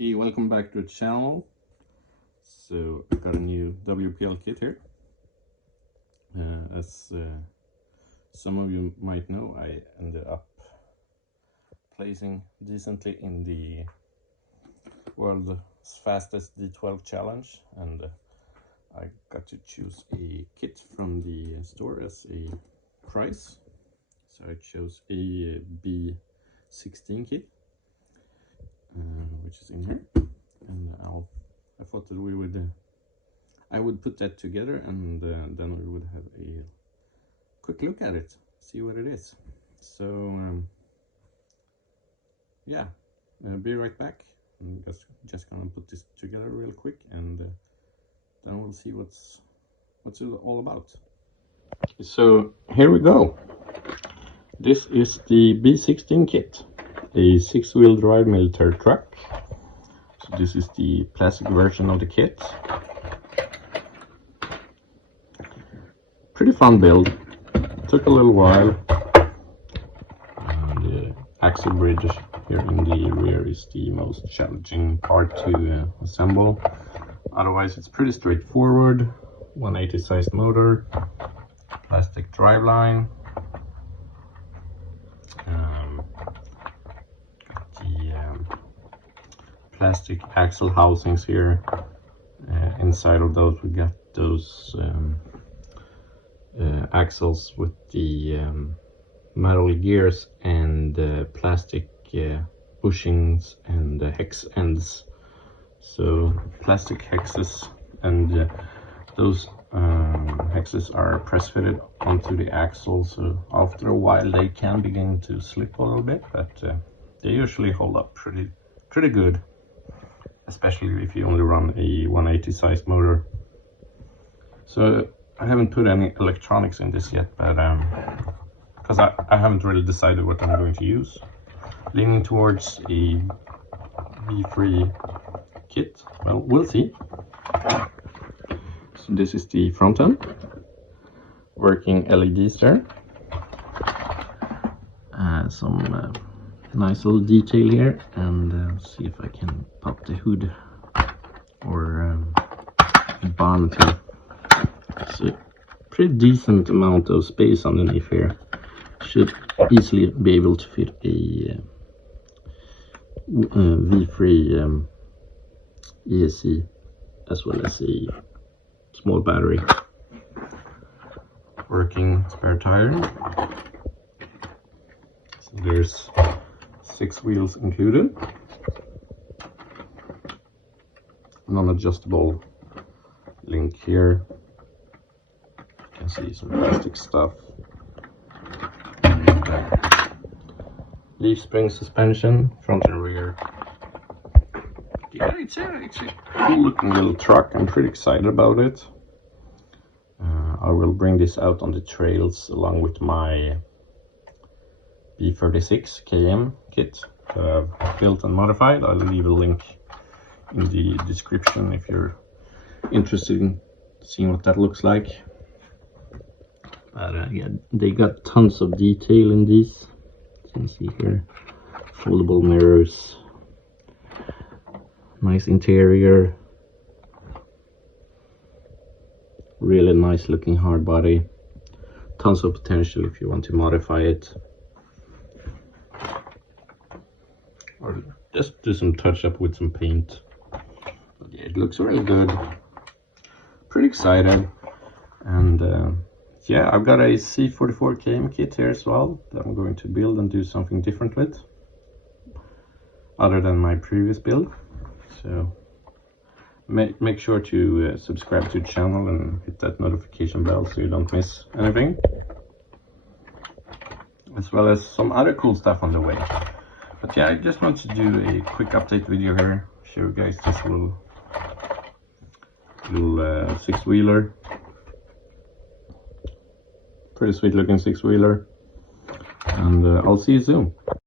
Hey, welcome back to the channel. So I got a new WPL kit here. As some of you might know, I ended up placing decently in the world's fastest D12 challenge, and I got to choose a kit from the store as a prize. So I chose a B16 kit, which is in here, and I thought that I would put that together, and then we would have a quick look at it, see what it is. So yeah, be right back. I'm just gonna put this together real quick, and then we'll see what's it all about. So here we go. This is the B16 kit, a 6-wheel drive military truck. So this is the plastic version of the kit. Pretty fun build. Took a little while. And the axle bridge here in the rear is the most challenging part to assemble. Otherwise, it's pretty straightforward. 180 sized motor, plastic driveline. Plastic axle housings here. Inside of those we got those axles with the metal gears and plastic bushings and hex ends. So plastic hexes, and those hexes are press fitted onto the axle, so after a while they can begin to slip a little bit, but they usually hold up pretty good, especially if you only run a 180 sized motor. So I haven't put any electronics in this yet, but because I haven't really decided what I'm going to use. Leaning towards a V3 kit. Well, we'll see. So this is the front end. Working LEDs there. Some nice little detail here, and see if I can pop the hood or bonnet here. So pretty decent amount of space underneath here. Should easily be able to fit a V3 ESC as well as a small battery. Working spare tire. So there's 6 wheels included. Non-adjustable link here. You can see some plastic stuff. Leaf spring suspension, front and rear. Yeah, it's a cool looking little truck. I'm pretty excited about it. I will bring this out on the trails along with my B36 KM kit that I've built and modified. I'll leave a link in the description if you're interested in seeing what that looks like. But yeah, they got tons of detail in these. You can see here, foldable mirrors, nice interior, really nice looking hard body, tons of potential if you want to modify it or just do some touch up with some paint. But yeah, it looks really good. Pretty excited. And yeah, I've got a C44 KM kit here as well that I'm going to build and do something different with, other than my previous build. So make sure to subscribe to the channel and hit that notification bell so you don't miss anything, as well as some other cool stuff on the way. But yeah, I just want to do a quick update video here, show you guys this little 6-wheeler. Pretty sweet looking 6-wheeler, and I'll see you soon.